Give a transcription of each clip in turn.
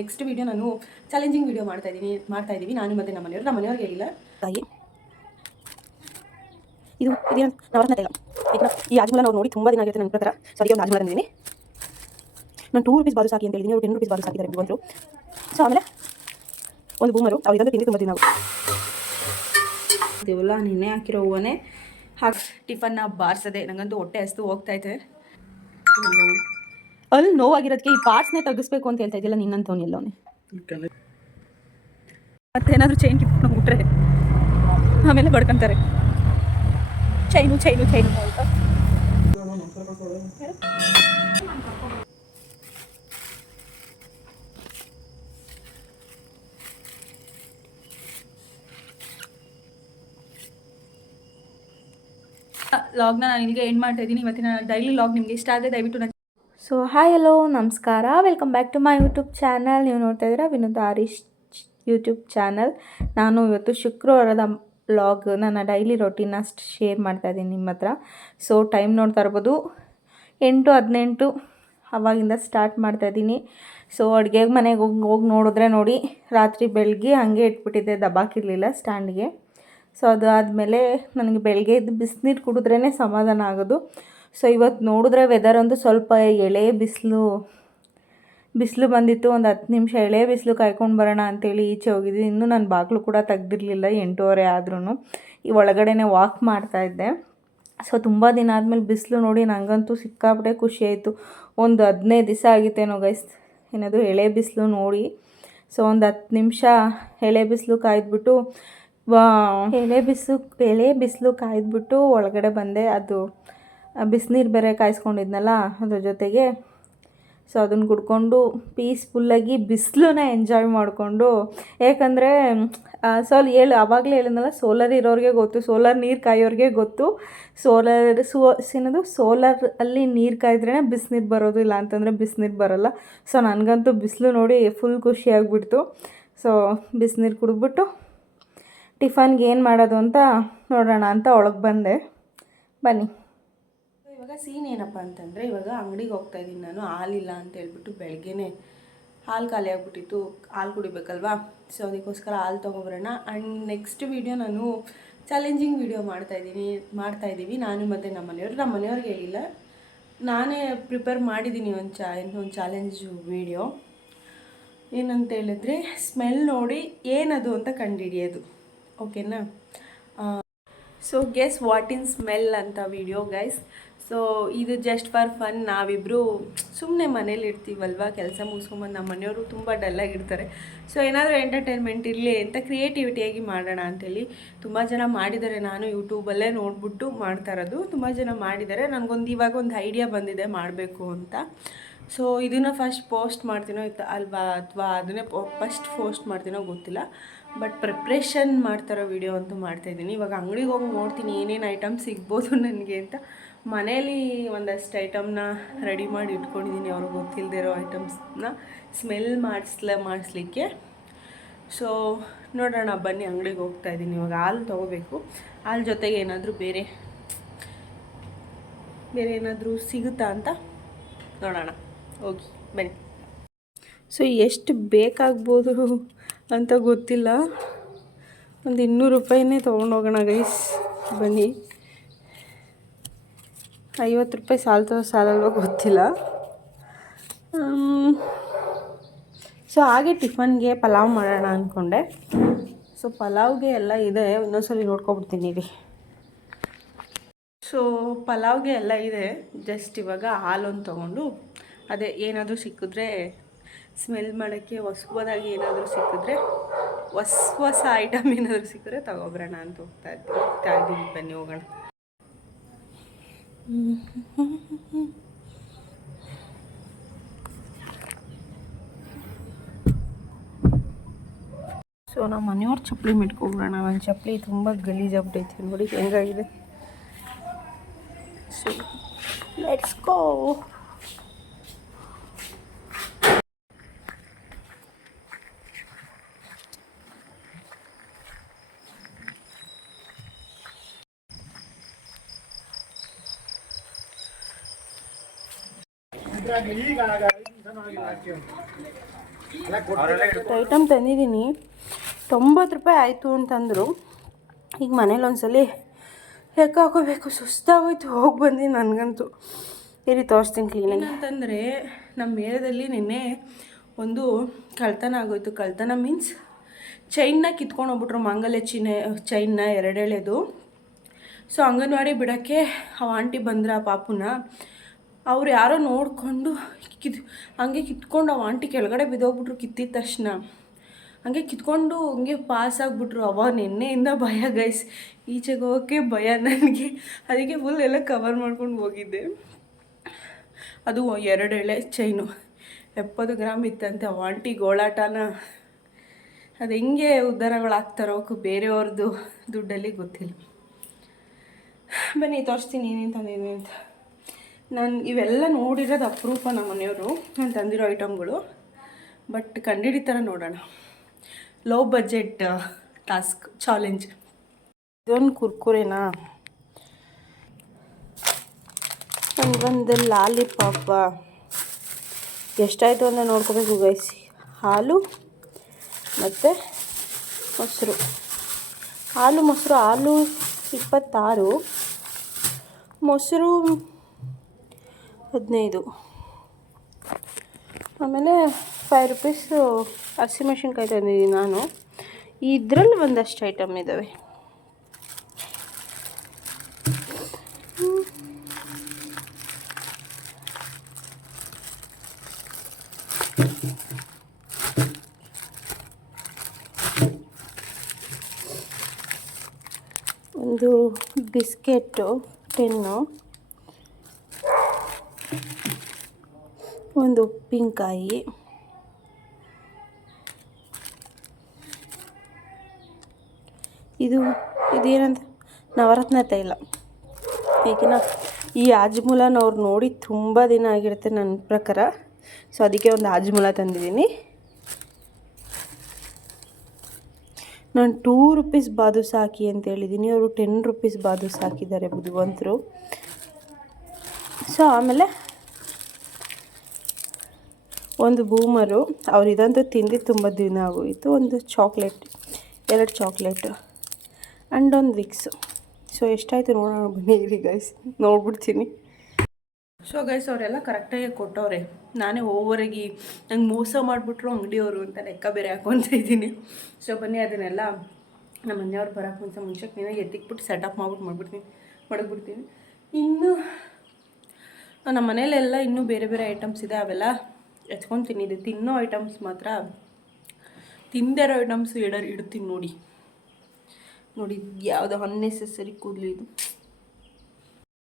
Next video ನಾನು challenging video ಮಾಡ್ತಾ ಇದ್ದೀವಿ ನಾನು ಮತ್ತು ನಮ್ಮ ಮನೆಯವ್ರಿಗೆ ಹೇಳಿಲ್ಲ ತಾಯಿ ಇದು ಇದೇನು ನವರತ್ನ ತೈಲ ಯಾಕಂದ್ರೆ ಈ ಆಜ್ಮಲ ನಾವು ನೋಡಿ ತುಂಬ ದಿನ ಆಗಿರುತ್ತೆ ನನ್ನ ಪ್ರಕಾರ. ಸೊ ಅದಕ್ಕೆ ಒಂದು ಆಜ್ಮಲ ತಂದಿದ್ದೀನಿ. ನಾನು 2 ರೂಪೀಸ್ ಬಾದು ಸಾಕಿ ಅಂತ ಹೇಳಿದ್ದೀನಿ, ಅವ್ರು 10 ರೂಪೀಸ್ ಬಾದು ಸಾಕಿದ್ದಾರೆ ಬಂದರು. ಸೊ ಆಮೇಲೆ ಒಂದು ಬೂಮರು ಅವ್ರು ಇದನ್ನು ತಿಂದು ತುಂಬ ದಿನ ಇವೆಲ್ಲ ನಿನ್ನೆ ಹಾಕಿರೋ ಹೂವನೇ ಹಾಕಿ ಟಿಫನ್ನ ಬಾರಿಸದೆ. ನನಗಂತೂ ಹೊಟ್ಟೆ ಹಸ್ತು ಹೋಗ್ತಾಯಿದೆ. ಅಲ್ಲಿ ನೋವಾಗಿರೋದಕ್ಕೆ ಈ ಪಾರ್ಟ್ಸ್ನೇ ತೆಗಿಸ್ಬೇಕು ಅಂತ ಹೇಳ್ತಾ ಇದ್ದಿಲ್ಲ ನಿನ್ನಂತವನು ಎಲ್ಲವನೇ. ಮತ್ತೇನಾದರೂ ಚೈನ್ ಕಿತ್ಕೊಂಡು ಬಿಟ್ರೆ ಆಮೇಲೆ ಬಡ್ಕೊಂತಾರೆ. ಚೈನು ಅಂತ ಲಾಗ್ನ ನಾನು ಇಲ್ಲಿಗೆ ಎಂಡ್ ಮಾಡ್ತಾ ಇದ್ದೀನಿ. ಇವತ್ತಿನ ಡೈಲಿ ಲಾಗ್ ನಿಮಗೆ ಇಷ್ಟ ಆದರೆ ದಯವಿಟ್ಟು ಸೊ ಹಾಯ್ ಹಲೋ ನಮಸ್ಕಾರ, welcome back to my YouTube channel. ನೀವು ನೋಡ್ತಾ ಇದ್ದೀರಾ ವಿನೋದ ಹರೀಶ್ ಯೂಟ್ಯೂಬ್ ಚಾನಲ್. ನಾನು ಇವತ್ತು ಶುಕ್ರವಾರದ ವ್ಲಾಗ್ ನನ್ನ ಡೈಲಿ ರೊಟೀನ ಶೇರ್ ಮಾಡ್ತಾಯಿದ್ದೀನಿ ನಿಮ್ಮ ಹತ್ರ. ಸೊ ಟೈಮ್ ನೋಡ್ತಾ ಇರ್ಬೋದು 8:18 ಅವಾಗಿಂದ ಸ್ಟಾರ್ಟ್ ಮಾಡ್ತಾಯಿದ್ದೀನಿ. ಸೊ ಅಡುಗೆ ಮನೆಗೆ ಹೋಗಿ ನೋಡಿದ್ರೆ ನೋಡಿ ರಾತ್ರಿ ಬೆಳಗ್ಗೆ ಹಾಗೆ ಇಟ್ಬಿಟ್ಟಿದ್ದೆ, ದಬ್ಬಾಕಿರಲಿಲ್ಲ ಸ್ಟ್ಯಾಂಡ್ಗೆ. ಸೊ ಅದು ಆದಮೇಲೆ ನನಗೆ ಬೆಳಗ್ಗೆ ಎದ್ದು ಬಿಸಿನೀರು ಕುಡಿದ್ರೇ ಸಮಾಧಾನ ಆಗೋದು. ಸೊ ಇವತ್ತು ನೋಡಿದ್ರೆ ವೆದರ್ ಒಂದು ಸ್ವಲ್ಪ ಎಳೆ ಬಿಸಿಲು ಬಂದಿತ್ತು. ಒಂದು 10 ನಿಮಿಷ ಎಳೆ ಬಿಸಿಲು ಕಾಯ್ಕೊಂಡು ಬರೋಣ ಅಂತೇಳಿ ಈಚೆ ಹೋಗಿದ್ದೆ. ಇನ್ನೂ ನಾನು ಬಾಗಿಲು ಕೂಡ ತೆಗ್ದಿರಲಿಲ್ಲ, 8:30 ಆದ್ರೂ ಈ ಒಳಗಡೆನೇ ವಾಕ್ ಮಾಡ್ತಾಯಿದ್ದೆ. ಸೊ ತುಂಬ ದಿನ ಆದಮೇಲೆ ಬಿಸಿಲು ನೋಡಿ ನನಗಂತೂ ಸಿಕ್ಕಾಪಟ್ಟೆ ಖುಷಿಯಾಯಿತು. ಒಂದು 15 ದಿವಸ ಆಗಿತ್ತೇನೋ ಗೈಸ್ ಏನದು ಎಳೆ ಬಿಸಿಲು ನೋಡಿ. ಸೊ ಒಂದು 10 ನಿಮಿಷ ಎಳೆ ಬಿಸಿಲು ಕಾಯ್ದುಬಿಟ್ಟು ಎಳೆ ಬಿಸಿಲು ಕಾಯ್ದುಬಿಟ್ಟು ಒಳಗಡೆ ಬಂದೆ. ಅದು ಬಿಸಿನೀರು ಬೇರೆ ಕಾಯಿಸ್ಕೊಂಡಿದ್ನಲ್ಲ ಅದ್ರ ಜೊತೆಗೆ. ಸೊ ಅದನ್ನು ಕುಡ್ಕೊಂಡು ಪೀಸ್ಫುಲ್ಲಾಗಿ ಬಿಸಿಲನ್ನ ಎಂಜಾಯ್ ಮಾಡಿಕೊಂಡು, ಯಾಕಂದರೆ ಆವಾಗಲೇ ಹೇಳಿದ್ನಲ್ಲ, ಸೋಲಾರ್ ಇರೋರಿಗೆ ಗೊತ್ತು, ಸೋಲಾರ್ ನೀರು ಕಾಯೋರಿಗೆ ಗೊತ್ತು. ಸೋಲಾರ್ ಅಲ್ಲಿ ನೀರು ಕಾಯಿದ್ರೇ ಬಿಸಿನೀರು ಬರೋದು, ಇಲ್ಲ ಅಂತಂದರೆ ಬಿಸಿನೀರು ಬರೋಲ್ಲ. ಸೊ ನನಗಂತೂ ಬಿಸಿಲು ನೋಡಿ ಫುಲ್ ಖುಷಿಯಾಗ್ಬಿಡ್ತು. ಸೊ ಬಿಸಿನೀರು ಕುಡಿದ್ಬಿಟ್ಟು ಟಿಫನ್ಗೆ ಏನು ಮಾಡೋದು ಅಂತ ನೋಡೋಣ ಅಂತ ಒಳಗೆ ಬಂದೆ. ಬನ್ನಿ. ಇವಾಗ ಸೀನ್ ಏನಪ್ಪ ಅಂತಂದರೆ, ಇವಾಗ ಅಂಗಡಿಗೆ ಹೋಗ್ತಾಯಿದ್ದೀನಿ ನಾನು. ಹಾಲಿಲ್ಲ ಅಂತ ಹೇಳ್ಬಿಟ್ಟು ಬೆಳಗ್ಗೆನೇ ಹಾಲು ಖಾಲಿ ಆಗಿಬಿಟ್ಟಿತ್ತು, ಹಾಲು ಕುಡಿಬೇಕಲ್ವಾ. ಸೊ ಅದಕ್ಕೋಸ್ಕರ ಹಾಲು ತೊಗೊಬರೋಣ. ಆ್ಯಂಡ್ ನೆಕ್ಸ್ಟ್ ವೀಡಿಯೋ ನಾನು ಚಾಲೆಂಜಿಂಗ್ ವೀಡಿಯೋ ಮಾಡ್ತಾಯಿದ್ದೀವಿ ನಾನು ಮತ್ತು ನಮ್ಮ ಮನೆಯವ್ರಿಗೆ ಹೇಳಿಲ್ಲ, ನಾನೇ ಪ್ರಿಪೇರ್ ಮಾಡಿದ್ದೀನಿ ಒಂದು ಚಾಲೆಂಜು ವೀಡಿಯೋ. ಏನಂತ ಹೇಳಿದ್ರೆ, ಸ್ಮೆಲ್ ನೋಡಿ ಏನದು ಅಂತ ಕಂಡುಹಿಡಿಯೋದು, ಓಕೆನಾ. So guess what in smell ಅಂತ ವಿಡಿಯೋ ಗೈಸ್. ಸೊ ಇದು ಜಸ್ಟ್ ಫಾರ್ ಫನ್. ನಾವಿಬ್ಬರು ಸುಮ್ಮನೆ ಮನೇಲಿ ಇರ್ತೀವಲ್ವ, ಕೆಲಸ ಮುಗಿಸ್ಕೊಂಬಂದು ನಮ್ಮ ಮನೆಯವರು ತುಂಬ ಡಲ್ಲಾಗಿರ್ತಾರೆ. ಸೊ ಏನಾದರೂ ಎಂಟರ್ಟೈನ್ಮೆಂಟ್ ಇರಲಿ ಅಂತ ಕ್ರಿಯೇಟಿವಿಟಿಯಾಗಿ ಮಾಡೋಣ ಅಂಥೇಳಿ ತುಂಬ ಜನ ಮಾಡಿದ್ದಾರೆ. ನಾನು ಯೂಟ್ಯೂಬಲ್ಲೇ ನೋಡ್ಬಿಟ್ಟು ಮಾಡ್ತಾ ಇರೋದು. ತುಂಬ ಜನ ಮಾಡಿದ್ದಾರೆ. ಇವಾಗ ಒಂದು ಐಡಿಯಾ ಬಂದಿದೆ ಮಾಡಬೇಕು ಅಂತ. ಸೊ ಇದನ್ನು ಫಸ್ಟ್ ಪೋಸ್ಟ್ ಮಾಡ್ತೀನೋ ಅಲ್ವಾ, ಅಥವಾ ಅದನ್ನೇ ಫಸ್ಟ್ ಪೋಸ್ಟ್ ಮಾಡ್ತೀನೋ ಗೊತ್ತಿಲ್ಲ. ಬಟ್ ಪ್ರಿಪ್ರೇಷನ್ ಮಾಡ್ತಾರೋ ವಿಡಿಯೋ ಅಂತೂ ಮಾಡ್ತಾಯಿದ್ದೀನಿ. ಇವಾಗ ಅಂಗಡಿಗೆ ಹೋಗಿ ನೋಡ್ತೀನಿ ಏನೇನು ಐಟಮ್ಸ್ ಸಿಗ್ಬೋದು ನನಗೆ ಅಂತ. ಮನೇಲಿ ಒಂದಷ್ಟು ಐಟಮ್ನ ರೆಡಿ ಮಾಡಿ ಇಟ್ಕೊಂಡಿದ್ದೀನಿ, ಅವ್ರಿಗೆ ಗೊತ್ತಿಲ್ಲದೆ ಇರೋ ಐಟಮ್ಸ್ನ ಸ್ಮೆಲ್ ಮಾಡಿಸ್ಲಿಕ್ಕೆ. ಸೊ ನೋಡೋಣ ಬನ್ನಿ, ಅಂಗಡಿಗೆ ಹೋಗ್ತಾಯಿದ್ದೀನಿ. ಇವಾಗ ಹಾಲು ತೊಗೋಬೇಕು. ಹಾಲು ಜೊತೆಗೆ ಏನಾದರೂ ಬೇರೆ ಏನಾದರೂ ಸಿಗುತ್ತಾ ಅಂತ ನೋಡೋಣ, ಹೋಗಿ ಬನ್ನಿ. ಸೊ ಎಷ್ಟು ಬೇಕಾಗ್ಬೋದು ಅಂತ ಗೊತ್ತಿಲ್ಲ. ಒಂದು 200 ರೂಪಾಯಿನೇ ತೊಗೊಂಡೋಗೋಣ ಗೈಸ್, ಬನ್ನಿ. 50 ರೂಪಾಯಿ ಸಾಲಲ್ವೋ ಗೊತ್ತಿಲ್ಲ. ಸೊ ಹಾಗೆ ಟಿಫನ್ಗೆ ಪಲಾವ್ ಮಾಡೋಣ ಅಂದ್ಕೊಂಡೆ. ಸೊ ಪಲಾವ್ಗೆ ಎಲ್ಲ ಇದೆ, ಇನ್ನೊಂದ್ಸಲಿ ನೋಡ್ಕೊಬಿಡ್ತೀನಿ ರೀ. ಸೊ ಪಲಾವ್ಗೆ ಎಲ್ಲ ಇದೆ. ಜಸ್ಟ್ ಇವಾಗ ಹಾಲೊಂದು ತೊಗೊಂಡು ಅದೇ ಏನಾದರೂ ಸಿಕ್ಕಿದ್ರೆ ಸ್ಮೆಲ್ ಮಾಡೋಕ್ಕೆ ಹೊಸದಾಗಿ ಏನಾದರೂ ಸಿಕ್ಕಿದ್ರೆ, ಹೊಸ ಐಟಮ್ ಏನಾದರೂ ಸಿಕ್ಕಿದ್ರೆ ತಗೊಬರೋಣ ಅಂತ ಹೋಗ್ತಾ ಇದ್ದೀವಿ. ಬನ್ನಿ ಹೋಗೋಣ. ಸೊ ನಮ್ಮ ಮನೆಯವ್ರ ಚಪ್ಪಲಿ ಮಿಟ್ಕೊಬಿಡೋಣ. ಒಂದು ಚಪ್ಪಲಿ ತುಂಬ ಗಲೀಜಾಗ್ಬಿಟ್ಟೈತಿ ನೋಡಿ ಹೆಂಗಾಗಿದೆ. So let's go. ಐಟಮ್ ತಂದಿದ್ದೀನಿ 90 ರೂಪಾಯಿ ಆಯಿತು ಅಂತಂದರು. ಈಗ ಮನೇಲಿ ಒಂದ್ಸಲಿ ಲೆಕ್ಕ ಹಾಕೋಬೇಕು, ಸುಸ್ತಾಗೋಯ್ತು. ಹೋಗಿ ಬಂದು ನನಗಂತೂ ಇರಿ ತೋರಿಸ್ತೀನಿ ಕ್ಲೀನಾಗಿ. ಅಂತಂದರೆ ನಮ್ಮ ಏರಿಯಾದಲ್ಲಿ ನಿನ್ನೆ ಒಂದು ಕಳ್ತನ ಆಗೋಯ್ತು. ಕಳ್ತನ ಮೀನ್ಸ್ ಚೈನ್ನ ಕಿತ್ಕೊಂಡು ಹೋಗ್ಬಿಟ್ರು, ಮಾಂಗಲ್ಯ ಚೈನ್ನ 2 ಎಳೆದು. ಸೊ ಅಂಗನವಾಡಿ ಬಿಡೋಕ್ಕೆ ಅವ ಆಂಟಿ ಬಂದ್ರೆ ಆ ಪಾಪುನ ಅವ್ರು ಯಾರೋ ನೋಡಿಕೊಂಡು ಹಂಗೆ ಕಿತ್ಕೊಂಡು ಅವ ಆಂಟಿ ಕೆಳಗಡೆ ಬಿದ್ದೋಗ್ಬಿಟ್ರು. ಕಿತ್ತಿದ ತಕ್ಷಣ ಹಂಗೆ ಕಿತ್ಕೊಂಡು ಹಂಗೆ ಪಾಸ್ ಆಗಿಬಿಟ್ರು. ಅವಾಗ ನಿನ್ನೆಯಿಂದ ಭಯ ಗೈಸ್, ಈಚೆಗೆ ಹೋಗೋಕ್ಕೆ ಭಯ ನನಗೆ. ಅದಕ್ಕೆ ಫುಲ್ ಎಲ್ಲ ಕವರ್ ಮಾಡ್ಕೊಂಡು ಹೋಗಿದ್ದೆ. ಅದು 2 ಎಳೆ ಚೈನು 70 ಗ್ರಾಮ್ ಇತ್ತಂತೆ. ಅವ ಆಂಟಿ ಗೋಳಾಟನ ಅದು ಹೆಂಗೆ ಉದ್ಧಾರಗಳಾಗ್ತಾರೋ ಬೇರೆಯವ್ರದ್ದು ದುಡ್ಡಲ್ಲಿ ಗೊತ್ತಿಲ್ಲ. ಬನ್ನಿ ತೋರಿಸ್ತೀನಿ ಏನೇನು ತಂದಿದ್ದೀನಿ ಅಂತ. ನಾನು ಇವೆಲ್ಲ ನೋಡಿರೋದು ಅಪರೂಪ ನಮ್ಮ ಮನೆಯವರು ನಾನು ತಂದಿರೋ ಐಟಮ್ಗಳು. ಬಟ್ ಕಂಡಿಡಿತಾರ ನೋಡೋಣ. Low budget task challenge. ಇದೊಂದು ಕುರ್ಕುರೆನಾ, ಒಂದು ಲಾಲಿಪಾಪ. ಎಷ್ಟಾಯಿತು ಅಂತ ನೋಡ್ಕೋಬೇಕು ಗೈಸ್. ಹಾಲು ಮತ್ತು ಮೊಸರು. ಹಾಲು 26, ಮೊಸರು 15. ಆಮೇಲೆ 5 ರೂಪೀಸು ಹಸಿಮೆಣ್ಸಿನ್ಕಾಯಿ ತಂದಿದ್ದೀನಿ ನಾನು. ಇದರಲ್ಲಿ ಒಂದಷ್ಟು ಐಟಮ್ ಇದ್ದಾವೆ. ಒಂದು ಬಿಸ್ಕೆಟ್ಟು 10, ಒಂದು ಉಪ್ಪಿನಕಾಯಿ, ಇದೇನಂತ ನವರತ್ನ ತೈಲ. ಏಕೆನಾ ಈ ಆಜ್ಮೂಲನ ಅವ್ರು ನೋಡಿ ತುಂಬ ದಿನ ಆಗಿರುತ್ತೆ ನನ್ನ ಪ್ರಕಾರ. ಸೊ ಅದಕ್ಕೆ ಒಂದು ಆಜ್ಮೂಲ ತಂದಿದ್ದೀನಿ. ನಾನು 2 ರೂಪೀಸ್ ಬಾದುಷಾ ಹಾಕಿ ಅಂತ ಹೇಳಿದ್ದೀನಿ, ಅವರು 10 ರೂಪೀಸ್ ಬಾದುಷಾ ಹಾಕಿದ್ದಾರೆ ಬುದ್ಧಿವಂತರು. ಸೊ ಆಮೇಲೆ ಒಂದು ಬೂಮರು, ಅವ್ರು ಇದಂತೂ ತಿಂದು ತುಂಬ ದಿನ ಆಗೋಯಿತು. ಒಂದು ಚಾಕ್ಲೇಟ್, 2 ಚಾಕ್ಲೇಟು ಆ್ಯಂಡ್ ಒಂದು ವಿಕ್ಸು. ಸೊ ಎಷ್ಟಾಯಿತು ನೋಡೋಣ ಬನ್ನಿ ಗೈಸ್, ನೋಡ್ಬಿಡ್ತೀನಿ. ಸೊ ಗೈಸ್ ಅವರೆಲ್ಲ ಕರೆಕ್ಟಾಗಿ ಕೊಟ್ಟವ್ರೆ. ನಾನೇ ಓವರಾಗಿ ನಂಗೆ ಮೋಸ ಮಾಡಿಬಿಟ್ರು ಅಂಗಡಿಯವರು ಅಂತ ಲೆಕ್ಕ ಬೇರೆ ಹಾಕೊತ ಇದ್ದೀನಿ. ಸೊ ಬನ್ನಿ ಅದನ್ನೆಲ್ಲ ನಮ್ಮ ಮನೆಯವ್ರು ಬರೋಕ್ಕೆ ಮುಂಚೆ ನೀನಾಗಿ ಎತ್ತಿಕ್ಬಿಟ್ಟು ಸೆಟಪ್ ಮಡಗ್ಬಿಡ್ತೀನಿ. ಇನ್ನು ನಮ್ಮ ಮನೇಲೆಲ್ಲ ಇನ್ನೂ ಬೇರೆ ಬೇರೆ ಐಟಮ್ಸ್ ಇದೆ, ಅವೆಲ್ಲ ಎತ್ಕೊತೀನಿ. ಇದು ತಿನ್ನೋ ಐಟಮ್ಸ್ ಮಾತ್ರ, ತಿಂದಿರೋ ಐಟಮ್ಸ್ ಇಡ್ತೀನಿ ನೋಡಿ. ಯಾವುದೋ ಅನ್ನೆಸೆಸರಿ ಕೂದಲು ಇದು.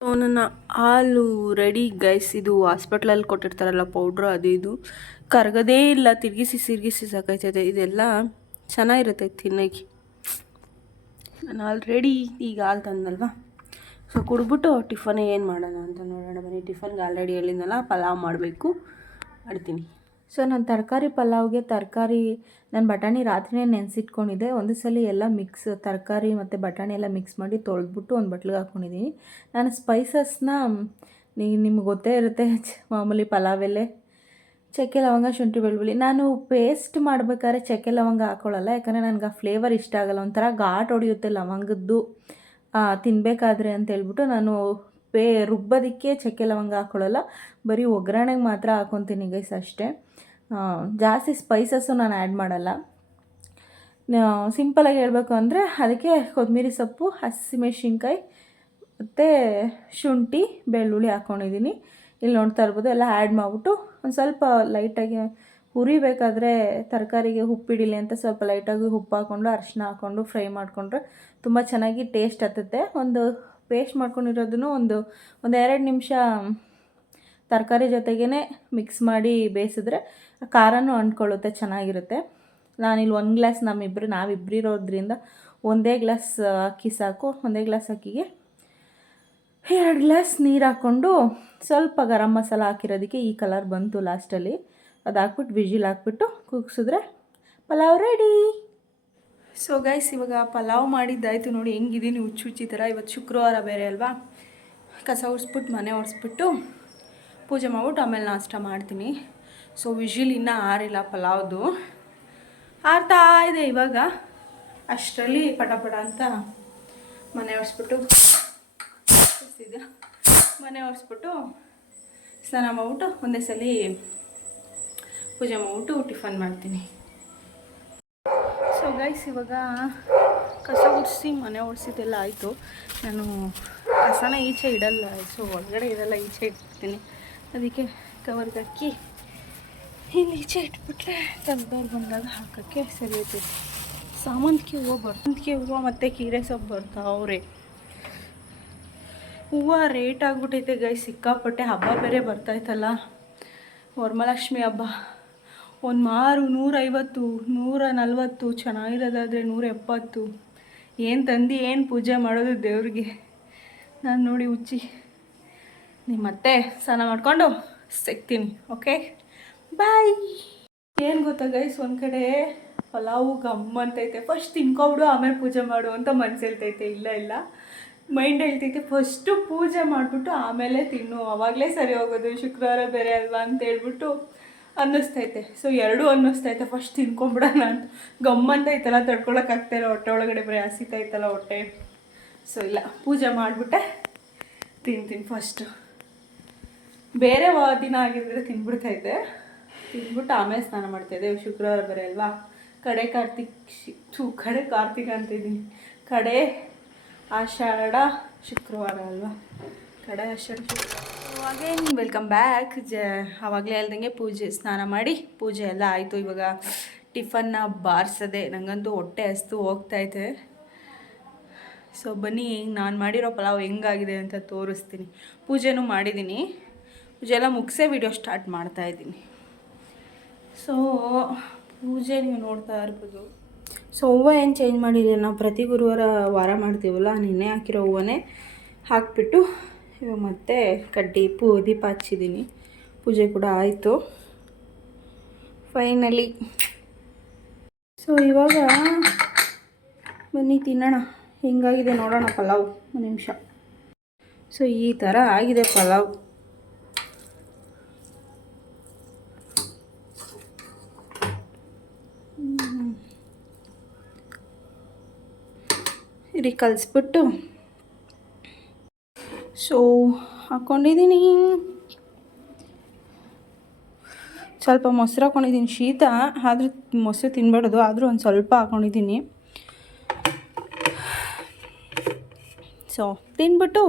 ಸೊ ನನ್ನ ಹಾಲು ರೆಡಿ ಗೈಸ್. ಇದು ಹಾಸ್ಪಿಟ್ಲಲ್ಲಿ ಕೊಟ್ಟಿರ್ತಾರಲ್ಲ ಪೌಡ್ರು, ಅದು ಇದು ಕರಗದೇ ಇಲ್ಲ. ತಿರುಗಿಸಿ ಸಾಕಾಯ್ತದೆ. ಇದೆಲ್ಲ ಚೆನ್ನಾಗಿರುತ್ತೆ ತಿನ್ನೋಕ್ಕೆ. ನಾನು ಆಲ್ರೆಡಿ ಈಗ ಹಾಲು ತಂದಲ್ವ, ಸೊ ಕುಡಿದ್ಬಿಟ್ಟು ಟಿಫನ್ ಏನು ಮಾಡೋಣ ಅಂತ ನೋಡೋಣ ಬನ್ನಿ. ಟಿಫನ್ಗೆ ಆಲ್ರೆಡಿ ಹೇಳಿದ್ನಲ್ಲ ಪಲಾವ್ ಮಾಡ್ತೀನಿ. ಸೊ ನಾನು ತರಕಾರಿ ಪಲಾವ್ಗೆ ನಾನು ಬಟಾಣಿ ರಾತ್ರಿನೇ ನೆನೆಸಿಟ್ಕೊಂಡಿದ್ದೆ. ಒಂದು ಸಲ ಎಲ್ಲ ಮಿಕ್ಸ್ ತರಕಾರಿ ಮತ್ತು ಬಟಾಣಿ ಎಲ್ಲ ಮಿಕ್ಸ್ ಮಾಡಿ ತೊಳೆದ್ಬಿಟ್ಟು ಒಂದು ಬಟ್ಲಿಗೆ ಹಾಕ್ಕೊಂಡಿದ್ದೀನಿ. ನಾನು ಸ್ಪೈಸಸ್ನ ನಿಮ್ಗೆ ಗೊತ್ತೇ ಇರುತ್ತೆ, ಮಾಮೂಲಿ ಪಲಾವ್ ಎಲೆ, ಚಕ್ಕೆ ಲವಂಗ, ಶುಂಠಿ ಬೆಳ್ಳುಳ್ಳಿ. ನಾನು ಪೇಸ್ಟ್ ಮಾಡಬೇಕಾದ್ರೆ ಚಕ್ಕೆ ಲವಂಗ ಹಾಕ್ಕೊಳ್ಳಲ್ಲ, ಯಾಕಂದರೆ ನನಗೆ ಆ ಫ್ಲೇವರ್ ಇಷ್ಟ ಆಗಲ್ಲ. ಒಂಥರ ಘಾಟ್ ಹೊಡೆಯುತ್ತೆ ಲವಂಗದ್ದು ತಿನ್ನಬೇಕಾದ್ರೆ ಅಂತೇಳ್ಬಿಟ್ಟು ನಾನು ರುಬ್ಬೋದಕ್ಕೆ ಚಕ್ಕೆ ಲವಂಗ ಹಾಕ್ಕೊಳ್ಳಲ್ಲ. ಬರೀ ಒಗ್ಗರಣೆಗೆ ಮಾತ್ರ ಹಾಕ್ಕೊತೀನಿ ಗೈಸ್ ಅಷ್ಟೇ. ಜಾಸ್ತಿ ಸ್ಪೈಸಸ್ಸು ನಾನು ಆ್ಯಡ್ ಮಾಡಲ್ಲ. ಸಿಂಪಲಾಗಿ ಹೇಳಬೇಕು ಅಂದರೆ ಅದಕ್ಕೆ ಕೊತ್ತಂಬರಿ ಸೊಪ್ಪು, ಹಸಿಮೆಣ್ಸಿನ್ಕಾಯಿ ಮತ್ತು ಶುಂಠಿ ಬೆಳ್ಳುಳ್ಳಿ ಹಾಕ್ಕೊಂಡಿದ್ದೀನಿ. ಇಲ್ಲಿ ನೋಡ್ತಾ ಇರ್ಬೋದು. ಎಲ್ಲ ಆ್ಯಡ್ ಮಾಡಿಬಿಟ್ಟು ಒಂದು ಸ್ವಲ್ಪ ಲೈಟಾಗಿ ಹುರಿಬೇಕಾದ್ರೆ ತರಕಾರಿಗೆ ಉಪ್ಪಿಡಿಲಿ ಅಂತ ಸ್ವಲ್ಪ ಲೈಟಾಗಿ ಉಪ್ಪು ಹಾಕ್ಕೊಂಡು ಅರಿಶಿನ ಹಾಕ್ಕೊಂಡು ಫ್ರೈ ಮಾಡಿಕೊಂಡ್ರೆ ತುಂಬ ಚೆನ್ನಾಗಿ ಟೇಸ್ಟ್ ಹತ್ತುತ್ತೆ. ಒಂದು ಪೇಸ್ಟ್ ಮಾಡ್ಕೊಂಡಿರೋದನ್ನು ಒಂದು 2 ನಿಮಿಷ ತರಕಾರಿ ಜೊತೆಗೇ ಮಿಕ್ಸ್ ಮಾಡಿ ಬೇಯಿಸಿದ್ರೆ ಖಾರನೂ ಅಂಟ್ಕೊಳ್ಳುತ್ತೆ, ಚೆನ್ನಾಗಿರುತ್ತೆ. ನಾನಿಲ್ಲಿ 1 ಗ್ಲಾಸ್ ನಾವಿಬ್ಬರು ಇರೋದ್ರಿಂದ 1 ಗ್ಲಾಸ್ ಅಕ್ಕಿ ಸಾಕು. 1 ಗ್ಲಾಸ್ ಅಕ್ಕಿಗೆ 2 ಗ್ಲಾಸ್ ನೀರು ಹಾಕ್ಕೊಂಡು ಸ್ವಲ್ಪ ಗರಂ ಮಸಾಲ ಹಾಕಿರೋದಕ್ಕೆ ಈ ಕಲರ್ ಬಂತು ಲಾಸ್ಟಲ್ಲಿ. ಅದು ಹಾಕ್ಬಿಟ್ಟು ವಿಜಿಲ್ ಹಾಕ್ಬಿಟ್ಟು ಕೂಗಿಸಿದ್ರೆ ಪಲಾವ್ ರೆಡಿ. ಸೊ ಗೈಸ್ ಇವಾಗ ಪಲಾವ್ ಮಾಡಿದ್ದಾಯಿತು ನೋಡಿ. ಹೆಂಗಿದ್ದೀನಿ ಹುಚ್ಚಿ ಥರ. ಇವತ್ತು ಶುಕ್ರವಾರ ಬೇರೆ ಅಲ್ವಾ, ಕಸ ಒರೆಸ್ಬಿಟ್ಟು ಮನೆ ಒರೆಸ್ಬಿಟ್ಟು ಪೂಜೆ ಮಾಡ್ಬಿಟ್ಟು ಆಮೇಲೆ ನಾಷ್ಟ ಮಾಡ್ತೀನಿ. ಸೊ ವಿಜಿಲ್ ಇನ್ನೂ ಆರಿಲ್ಲ ಪಲಾವ್ದು, ಆರ್ತಾ ಇದೆ ಇವಾಗ. ಅಷ್ಟರಲ್ಲಿ ಪಟ ಅಂತ ಮನೆ ಒರೆಸ್ಬಿಟ್ಟು ಸ್ನಾನ ಮಾಡ್ಬಿಟ್ಟು ಒಂದೇ ಸಲ ಪೂಜೆ ಮಾಡ್ಬಿಟ್ಟು ಟಿಫನ್ ಮಾಡ್ತೀನಿ. ಸೊ ಗೈಸ್, ಇವಾಗ ಕಸ ಗುಡಿಸಿ ಮನೆ ಒರೆಸಿದ್ದೆಲ್ಲ ಆಯಿತು. ನಾನು ಕಸನ ಈಚೆ ಇಡಲ್ಲ, ಸೊ ಒಳಗಡೆ ಇರಲ್ಲ, ಈಚೆ ಇಟ್ಬಿಡ್ತೀನಿ. ಅದಕ್ಕೆ ಕವರ್ಗೆ ಹಾಕಿ ಇಲ್ಲಿ ಈಚೆ ಇಟ್ಬಿಟ್ರೆ ತೆಗ್ದವ್ರು ಬಂದಾಗ ಹಾಕೋಕ್ಕೆ ಸರಿ ಹೋಗ್ತೈತೆ. ಸಾಮಂತಿಗೆ ಹೂವು ಮತ್ತು ಕೀರೆ ಸೊಪ್ಪು ಬರ್ತಾವ್ರೆ. ಹೂವು ರೇಟ್ ಆಗಿಬಿಟ್ಟೈತೆ ಗೈಸ್, ಸಿಕ್ಕಾಪಟ್ಟೆ. ಹಬ್ಬ ಬೇರೆ ಬರ್ತಾಯ್ತಲ್ಲ, ವರಮಹಾಲಕ್ಷ್ಮಿ ಹಬ್ಬ. ಒಂದು ಮಾರು 150, 140, ಚೆನ್ನಾಗಿರೋದಾದರೆ 170. ಏನು ತಂದು ಏನು ಪೂಜೆ ಮಾಡೋದು ದೇವ್ರಿಗೆ. ನಾನು ನೋಡಿ ಹುಚ್ಚಿ. ನಿಮ್ಮ ಮತ್ತೆ ಸ್ನಾನ ಮಾಡಿಕೊಂಡು ಸಿಗ್ತೀನಿ. ಓಕೆ, ಬಾಯ್. ಏನು ಗೊತ್ತಾ ಗೈಸ್, ಒಂದು ಕಡೆ ಪಲಾವು ಗಮ್ಮಂತೈತೆ. ಫಸ್ಟ್ ತಿನ್ಕೊಬಿಡು ಆಮೇಲೆ ಪೂಜೆ ಮಾಡು ಅಂತ ಮನ್ಸು ಹೇಳ್ತೈತೆ. ಇಲ್ಲ ಮೈಂಡ್ ಹೇಳ್ತೈತೆ ಫಸ್ಟು ಪೂಜೆ ಮಾಡಿಬಿಟ್ಟು ಆಮೇಲೆ ತಿನ್ನು, ಆವಾಗಲೇ ಸರಿ ಹೋಗೋದು, ಶುಕ್ರವಾರ ಬೇರೆ ಅಲ್ವಾ ಅಂತ ಹೇಳ್ಬಿಟ್ಟು ಅನ್ನಿಸ್ತೈತೆ. ಸೊ ಎರಡೂ ಅನ್ನಿಸ್ತೈತೆ. ಫಸ್ಟ್ ತಿನ್ಕೊಂಬಿಡೋಣ ಅಂತ ಗಮ್ಮಂತೈತಲ್ಲ, ತಡ್ಕೊಳಕ್ಕಾಗ್ತಾಯಿಲ್ಲ, ಹೊಟ್ಟೆ ಒಳಗಡೆ ಬರೀ ಹಸಿತೈತಲ್ಲ ಹೊಟ್ಟೆ. ಸೊ ಇಲ್ಲ, ಪೂಜೆ ಮಾಡಿಬಿಟ್ಟೆ ತಿಂತೀನಿ ಫಸ್ಟು. ಬೇರೆ ದಿನ ಆಗಿದ್ರೆ ತಿನ್ಬಿಡ್ತೈತೆ. ತಿಂದ್ಬಿಟ್ಟು ಆಮೇಲೆ ಸ್ನಾನ ಮಾಡ್ತಾಯಿದ್ದೆ. ಶುಕ್ರವಾರ ಬೇರೆ ಅಲ್ವಾ, ಕಡೆ ಕಾರ್ತಿಕ ಅಂತಿದ್ದೀನಿ, ಕಡೆ ಆಷಾಢ ಶುಕ್ರವಾರ ಅಲ್ವಾ, ಕಡೆ ಆಷಾಢ ಶುಕ್ರವಾರ. Again welcome back. ಆವಾಗಲೇ ಹೇಳ್ದಂಗೆ ಸ್ನಾನ ಮಾಡಿ ಪೂಜೆ ಎಲ್ಲ ಆಯಿತು. ಇವಾಗ ಟಿಫನ್ನ ಬಾರಿಸದೆ, ನನಗಂತೂ ಹೊಟ್ಟೆ ಹಸ್ತು ಹೋಗ್ತೈತೆ. ಸೊ ಬನ್ನಿ, ನಾನು ಮಾಡಿರೋ ಪಲಾವ್ ಹೆಂಗಾಗಿದೆ ಅಂತ ತೋರಿಸ್ತೀನಿ. ಪೂಜೆನೂ ಮಾಡಿದ್ದೀನಿ, ಪೂಜೆ ಎಲ್ಲ ಮುಗಿಸೇ ವಿಡಿಯೋ ಸ್ಟಾರ್ಟ್ ಮಾಡ್ತಾಯಿದ್ದೀನಿ. ಸೊ ಪೂಜೆ ನೀವು ನೋಡ್ತಾ ಇರ್ಬೋದು. ಸೊ ಹೂವು ಏನು ಚೇಂಜ್ ಮಾಡಿಲ್ಲ, ನಾವು ಪ್ರತಿ ಗುರುವಾರ ವಾರ ಮಾಡ್ತೀವಲ್ಲ, ನಿನ್ನೆ ಹಾಕಿರೋ ಹೂವನ್ನೇ ಹಾಕಿಬಿಟ್ಟು ಇವಾಗ ಮತ್ತೆ ಕಡ್ಡಿ ದೀಪ ಹಚ್ಚಿದ್ದೀನಿ. ಪೂಜೆ ಕೂಡ ಆಯಿತು ಫೈನಲಿ. ಸೊ ಇವಾಗ ಬನ್ನಿ ತಿನ್ನೋಣ, ಹೆಂಗಾಗಿದೆ ನೋಡೋಣ ಪಲಾವ್. ಒಂದು ನಿಮಿಷ. ಸೊ ಈ ಥರ ಆಗಿದೆ ಪಲಾವ್. ಇರಿ ಕಲಿಸ್ಬಿಟ್ಟು ಸೊ ಹಾಕ್ಕೊಂಡಿದ್ದೀನಿ. ಸ್ವಲ್ಪ ಮೊಸರು ಹಾಕ್ಕೊಂಡಿದ್ದೀನಿ. ಶೀತ ಆದರೂ ಮೊಸರು ತಿನ್ಬಾರ್ದು, ಆದರೂ ಒಂದು ಸ್ವಲ್ಪ ಹಾಕ್ಕೊಂಡಿದ್ದೀನಿ. ಸೊ ತಿನ್ಬಿಟ್ಟು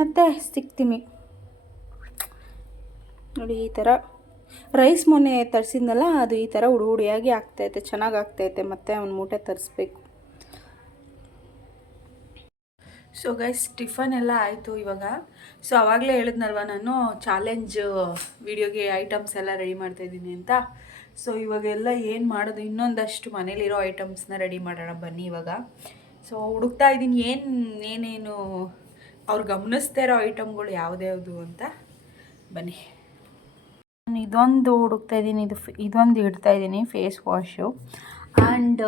ಮತ್ತೆ ಸಿಗ್ತೀನಿ ನೋಡಿ. ಈ ಥರ ರೈಸ್ ಮೊನ್ನೆ ತರಿಸಿದ್ನಲ್ಲ, ಅದು ಈ ಥರ ಹುಡಿಯಾಗಿ ಆಗ್ತೈತೆ, ಚೆನ್ನಾಗಿ ಆಗ್ತೈತೆ. ಮತ್ತೆ ಒಂದು ಮೂಟೆ ತರಿಸ್ಬೇಕು. ಸೊ ಗೈಸ್, ಟಿಫನ್ ಎಲ್ಲ ಆಯಿತು ಇವಾಗ. ಸೊ ಆವಾಗಲೇ ಹೇಳಿದ್ನಲ್ವ ನಾನು ಚಾಲೆಂಜ್ ವಿಡಿಯೋಗೆ ಐಟಮ್ಸ್ ಎಲ್ಲ ರೆಡಿ ಮಾಡ್ತಾಯಿದ್ದೀನಿ ಅಂತ. ಸೊ ಇವಾಗೆಲ್ಲ ಏನು ಮಾಡೋದು, ಇನ್ನೊಂದಷ್ಟು ಮನೇಲಿರೋ ಐಟಮ್ಸ್ನ ರೆಡಿ ಮಾಡೋಣ ಬನ್ನಿ ಇವಾಗ. ಸೊ ಹುಡುಕ್ತಾ ಇದ್ದೀನಿ ಏನೇನು ಅವ್ರು ಗಮನಿಸ್ತಾ ಇರೋ ಐಟಮ್ಗಳು ಯಾವುದ್ಯಾವುದು ಅಂತ. ಬನ್ನಿ, ನಾನು ಇದೊಂದು ಹುಡುಕ್ತಾ ಇದ್ದೀನಿ. ಇದೊಂದು ಇಡ್ತಾ ಇದ್ದೀನಿ, face wash and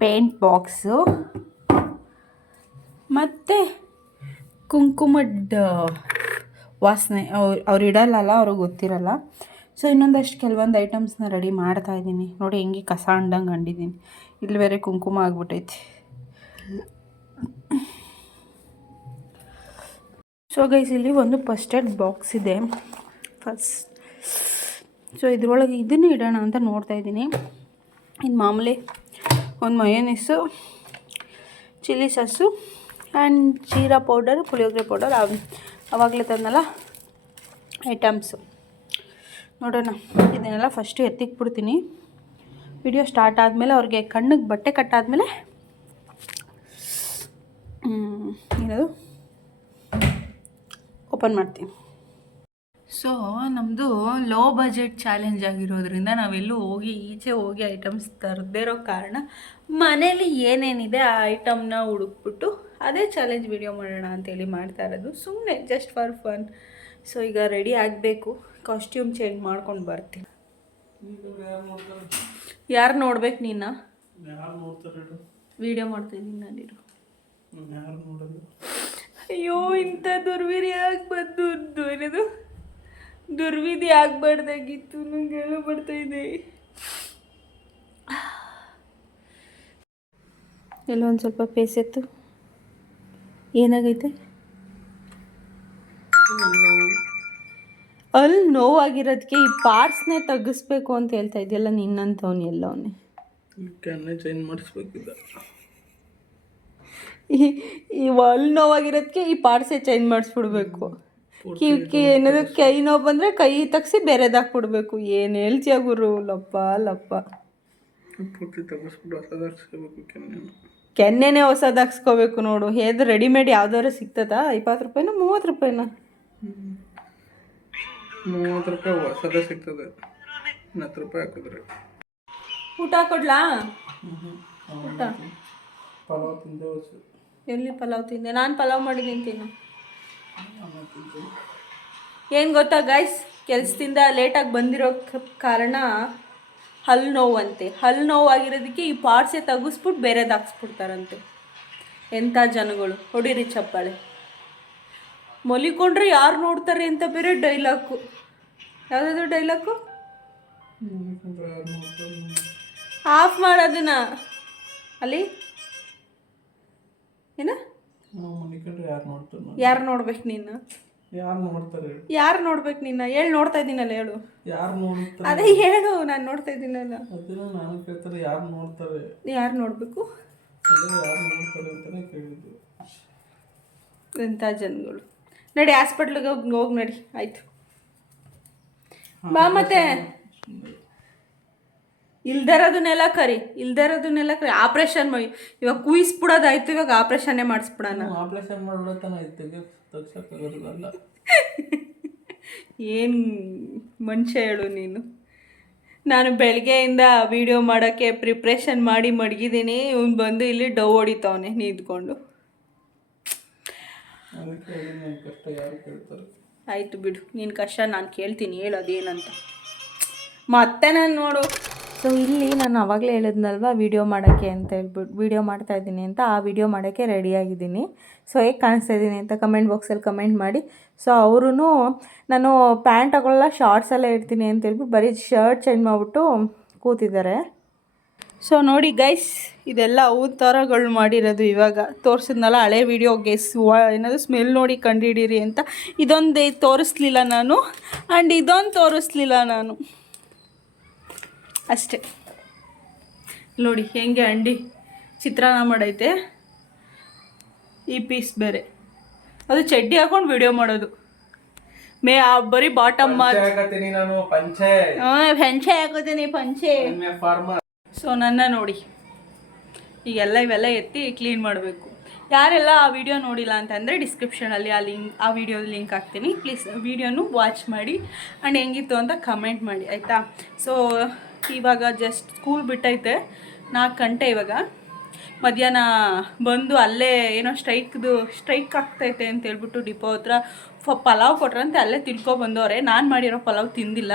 paint box ಮತ್ತು ಕುಂಕುಮದ ವಾಸನೆ. ಅವ್ರು ಇಡಲ್ಲಲ್ಲ, ಅವ್ರಿಗೆ ಗೊತ್ತಿರಲ್ಲ. ಸೊ ಇನ್ನೊಂದಷ್ಟು ಕೆಲವೊಂದು ಐಟಮ್ಸ್ನ ರೆಡಿ ಮಾಡ್ತಾಯಿದ್ದೀನಿ. ನೋಡಿ ಹೆಂಗೆ ಕಸ ಅಂಡಂಗೆ ಅಂಡಿದ್ದೀನಿ. ಇಲ್ಲಿ ಬೇರೆ ಕುಂಕುಮ ಆಗ್ಬಿಟ್ಟೈತಿ. ಸೊ ಗೈಸ್, ಇಲ್ಲಿ ಒಂದು ಫಸ್ಟ್ ಏಡ್ ಬಾಕ್ಸ್ ಇದೆ ಫಸ್ಟ್. ಸೊ ಇದ್ರೊಳಗೆ ಇದನ್ನು ಇಡೋಣ ಅಂತ ನೋಡ್ತಾಯಿದ್ದೀನಿ. ಇದು ಮಾಮೂಲಿ ಒಂದು ಮಯೋನೀಸು, chilli sauce and jeera powder, puliyogare powder, ಆವಾಗಲೇ ತಂದಲ್ಲ ಐಟಮ್ಸು. ನೋಡೋಣ, ಇದನ್ನೆಲ್ಲ ಫಸ್ಟು ಎತ್ತಿಕ್ಬಿಡ್ತೀನಿ. ವಿಡಿಯೋ ಸ್ಟಾರ್ಟ್ ಆದಮೇಲೆ ಅವ್ರಿಗೆ ಕಣ್ಣಿಗೆ ಬಟ್ಟೆ ಕಟ್ಟಾದಮೇಲೆ ಏನದು ಓಪನ್ ಮಾಡ್ತೀನಿ. ಸೊ ನಮ್ಮದು ಲೋ ಬಜೆಟ್ ಚಾಲೆಂಜ್ ಆಗಿರೋದ್ರಿಂದ ನಾವೆಲ್ಲೂ ಈಚೆ ಹೋಗಿ ಐಟಮ್ಸ್ ತರದೇ ಇರೋ ಕಾರಣ ಮನೇಲಿ ಏನೇನಿದೆ ಆ ಐಟಮ್ನ ಹುಡುಕ್ಬಿಟ್ಟು ಅದೇ ಚಾಲೆಂಜ್ ವಿಡಿಯೋ ಮಾಡೋಣ ಅಂತೇಳಿ ಮಾಡ್ತಾ ಇರೋದು, ಸುಮ್ಮನೆ ಜಸ್ಟ್ ಫಾರ್ ಫನ್. ಸೊ ಈಗ ರೆಡಿ ಆಗಬೇಕು, ಕಾಸ್ಟ್ಯೂಮ್ ಚೇಂಜ್ ಮಾಡ್ಕೊಂಡು ಬರ್ತೀನಿ. ಯಾರು ನೋಡ್ಬೇಕು ನೀನು? ವಿಡಿಯೋ ಮಾಡ್ತಾಯಿದ್ದೀನಿ ನಾನಿರು. ಅಯ್ಯೋ, ಇಂಥ ದುರ್ವಿರಿಯಾಗಿ ಬಂದು ಏನದು ದುರ್ವಿಧಿ ಆಗ್ಬಾರ್ದಾಗಿತ್ತು, ನಂಗೆಲ್ಲ ಬರ್ತಾಯಿದೆ. ಎಲ್ಲ ಒಂದು ಸ್ವಲ್ಪ ಪೇಸೆತ್ತು. ಏನಾಗೈತೆ? ಅಲ್ಲಿ ನೋವಾಗಿರೋದಕ್ಕೆ ಈ ಪಾರ್ಟ್ಸ್ನೇ ತೆಗಿಸ್ಬೇಕು ಅಂತ ಹೇಳ್ತಾ ಇದೆಯಲ್ಲ ನಿನ್ನಂಥವ್ನು ಎಲ್ಲವನ್ನೇ. ಕೆನ್ನೆ ಚೇಂಜ್ ಮಾಡಿಸ್ಬೇಕಿದ್ದ. ಈ ಅಲ್ಲಿ ನೋವಾಗಿರೋದಕ್ಕೆ ಈ ಪಾರ್ಟ್ಸೇ ಚೇಂಜ್ ಮಾಡಿಸ್ಬಿಡ್ಬೇಕು. ಏನಾದ್ರು ಕೈ ನೋವು ಬಂದರೆ ಕೈ ತೆಗ್ಸಿ ಬೇರೆದಾಕ್ಬಿಡ್ಬೇಕು. ಏನು ಹೇಳ್ತೀಯ ಗುರು? ಲಪ್ಪ ಲಪ್ಪ. ಪೂರ್ತಿ ತೆಗಿಸ್ಬಿಟ್ಟು ಹೊಸದಾಗಿಸ್ಕೋಬೇಕು ಕೆನ್ನೆನ. ಕೆನ್ನೆನೇ ಹೊಸದಾಗಿಸ್ಕೋಬೇಕು ನೋಡು. ಹೇದು ರೆಡಿಮೇಡ್ ಯಾವ್ದಾದ್ರು ಸಿಗ್ತದಾ? 20 ರೂಪಾಯಿನ 30 ರೂಪಾಯಿನ? 30 ರೂಪಾಯಿ ಹೊಸದೇ ಸಿಗ್ತದೆ. 10 ರೂಪಾಯಿ ಹಾಕಿದ್ರೆ. ಊಟ ಕೊಡ್ಲಾ? ಊಟ ಪಲಾವ್ ತಿಂದೆ ಹೊಸ. ಎಲ್ಲಿ ಪಲಾವ್ ತಿಂದೆ? ನಾನು ಪಲಾವ್ ಮಾಡಿದ್ದೀನಿ ತಿನ್ನು. ಏನು ಗೊತ್ತಾ ಗೈಸ್, ಕೆಲಸದಿಂದ ಲೇಟಾಗಿ ಬಂದಿರೋ ಕಾರಣ ಹಲ್ಲು ನೋವಂತೆ. ಹಲ್ಲು ನೋವಾಗಿರೋದಕ್ಕೆ ಈ ಪಾರ್ಟ್ಸೇ ತೆಗಿಸ್ಬಿಟ್ಟು ಬೇರೆದು ಹಾಕ್ಸ್ಬಿಡ್ತಾರಂತೆ. ಎಂಥ ಜನಗಳು. ಹೊಡೀರಿ ಚಪ್ಪಾಳೆ. ಮಲಿಕೊಂಡ್ರೆ ಯಾರು ನೋಡ್ತಾರೆ ಅಂತ ಬೇರೆ ಡೈಲಾಗು. ಯಾವುದಾದ್ರು ಡೈಲಾಗು ಆಫ್ ಮಾಡೋದನ್ನ ಅಲ್ಲಿ ಏನ? ಯಾರು ನೋಡ್ಬೇಕು ನೀನು? ಯಾರು ನೋಡ್ಬೇಕು ನಿನ್ನ? ಹೇಳಿ, ನೋಡ್ತಾ ಇದ್ದೀನಲ್ಲ, ಹೇಳು. ಅದೇ ಹೇಳು, ನಾನು ನೋಡ್ತಾ ಇದ್ದೀನಲ್ಲ. ಯಾರು ನೋಡ್ಬೇಕು? ಎಂಥ ಜನಗಳು. ನಡಿ ಹಾಸ್ಪಿಟ್ಲಿಗೆ ಹೋಗಿ ನಡಿ. ಆಯ್ತು ಬಾ. ಮತ್ತೆ ಇಲ್ದಿರೋದನ್ನೆಲ್ಲ ಕರಿ. ಆಪ್ರೇಷನ್ ಇವಾಗ ಕುಯಿಸ್ಬಿಡೋದಾಯ್ತು. ಇವಾಗ ಆಪ್ರೇಷನ್ನೇ ಮಾಡಿಸ್ಬಿಡೋಣ. ಆಪ್ರೇಷನ್ ಮಾಡೋದಲ್ಲ. ಏನು ಮನುಷ್ಯ ಹೇಳು ನೀನು. ನಾನು ಬೆಳಗ್ಗೆಯಿಂದ ವಿಡಿಯೋ ಮಾಡೋಕ್ಕೆ ಪ್ರಿಪ್ರೇಷನ್ ಮಾಡಿ ಮಡಗಿದ್ದೀನಿ. ಇವ್ನು ಬಂದು ಇಲ್ಲಿ ಡವ್ ಹೊಡಿತಾವನೆ ನಿಂತ್ಕೊಂಡು. ಆಯಿತು ಬಿಡು, ನಿನ್ನ ಕಷ್ಟ ನಾನು ಕೇಳ್ತೀನಿ. ಹೇಳು ಅದೇನಂತ. ಮತ್ತೆ ನಾನು ನೋಡು. ಸೊ ಇಲ್ಲಿ ನಾನು ಆವಾಗಲೇ ಹೇಳಿದ್ನಲ್ವ ವಿಡಿಯೋ ಮಾಡೋಕ್ಕೆ ಅಂತ ಹೇಳ್ಬಿಟ್ಟು, ವಿಡಿಯೋ ಮಾಡ್ತಾಯಿದ್ದೀನಿ ಅಂತ. ಆ ವಿಡಿಯೋ ಮಾಡೋಕ್ಕೆ ರೆಡಿಯಾಗಿದ್ದೀನಿ. ಸೊ ಹೇಗೆ ಕಾಣಿಸ್ತಾ ಇದ್ದೀನಿ ಅಂತ ಕಮೆಂಟ್ ಬಾಕ್ಸಲ್ಲಿ ಕಮೆಂಟ್ ಮಾಡಿ. ಸೊ ಅವರು ನಾನು ಪ್ಯಾಂಟ್ ಹಾಕೊಳ್ಳಲ್ಲ, ಶಾರ್ಟ್ಸಲ್ಲೇ ಇರ್ತೀನಿ ಅಂತ ಹೇಳ್ಬಿಟ್ಟು ಬರೀ ಶರ್ಟ್ ಚೇಂಜ್ ಮಾಡಿಬಿಟ್ಟು ಕೂತಿದ್ದಾರೆ. ಸೊ ನೋಡಿ ಗೈಸ್, ಇದೆಲ್ಲ ಥರಗಳು ಮಾಡಿರೋದು. ಇವಾಗ ತೋರಿಸಿದ್ನಲ್ಲ ಹಳೆ ವೀಡಿಯೋ, ಏನಾದರೂ ಸ್ಮೆಲ್ ನೋಡಿ ಕಂಡುಹಿಡೀರಿ ಅಂತ. ಇದೊಂದು ತೋರಿಸ್ಲಿಲ್ಲ ನಾನು, ಆ್ಯಂಡ್ ಇದೊಂದು ತೋರಿಸ್ಲಿಲ್ಲ ನಾನು ಅಷ್ಟೇ. ನೋಡಿ ಹೆಂಗೆ ಅಂಡಿ ಚಿತ್ರಾನ್ನ ಮಾಡೈತೆ. ಈ ಪೀಸ್ ಬೇರೆ, ಅದು ಚಡ್ಡಿ ಹಾಕೊಂಡು ವಿಡಿಯೋ ಮಾಡೋದು. ಬರೀ ಬಾಟಮ್ ಪಂಚೆ ಹಾಕೋತೀನಿ, ಪಂಚೆ. ಸೊ ನನ್ನ ನೋಡಿ ಇವೆಲ್ಲ ಎತ್ತಿ ಕ್ಲೀನ್ ಮಾಡಬೇಕು. ಯಾರೆಲ್ಲ ಆ ವಿಡಿಯೋ ನೋಡಿಲ್ಲ ಅಂತಂದರೆ ಡಿಸ್ಕ್ರಿಪ್ಷನಲ್ಲಿ ಆ ವಿಡಿಯೋದ ಲಿಂಕ್ ಹಾಕ್ತೀನಿ. ಪ್ಲೀಸ್ ವಿಡಿಯೋನು ವಾಚ್ ಮಾಡಿ ಆ್ಯಂಡ್ ಹೆಂಗಿತ್ತು ಅಂತ ಕಮೆಂಟ್ ಮಾಡಿ, ಆಯಿತಾ? ಸೊ ಇವಾಗ ಜಸ್ಟ್ ಸ್ಕೂಲ್ ಬಿಟ್ಟೈತೆ, 4 ಗಂಟೆ ಇವಾಗ. ಮಧ್ಯಾಹ್ನ ಬಂದು ಅಲ್ಲೇ ಏನೋ ಸ್ಟ್ರೈಕ್ ಆಗ್ತೈತೆ ಅಂತ ಹೇಳ್ಬಿಟ್ಟು ಡಿಪೋ ಹತ್ರ ಪಲಾವ್ ಕೊಟ್ರಂತೆ. ಅಲ್ಲೇ ತಿಳ್ಕೊಬಂದವ್ರೆ. ನಾನು ಮಾಡಿರೋ ಪಲಾವ್ ತಿಂದಿಲ್ಲ.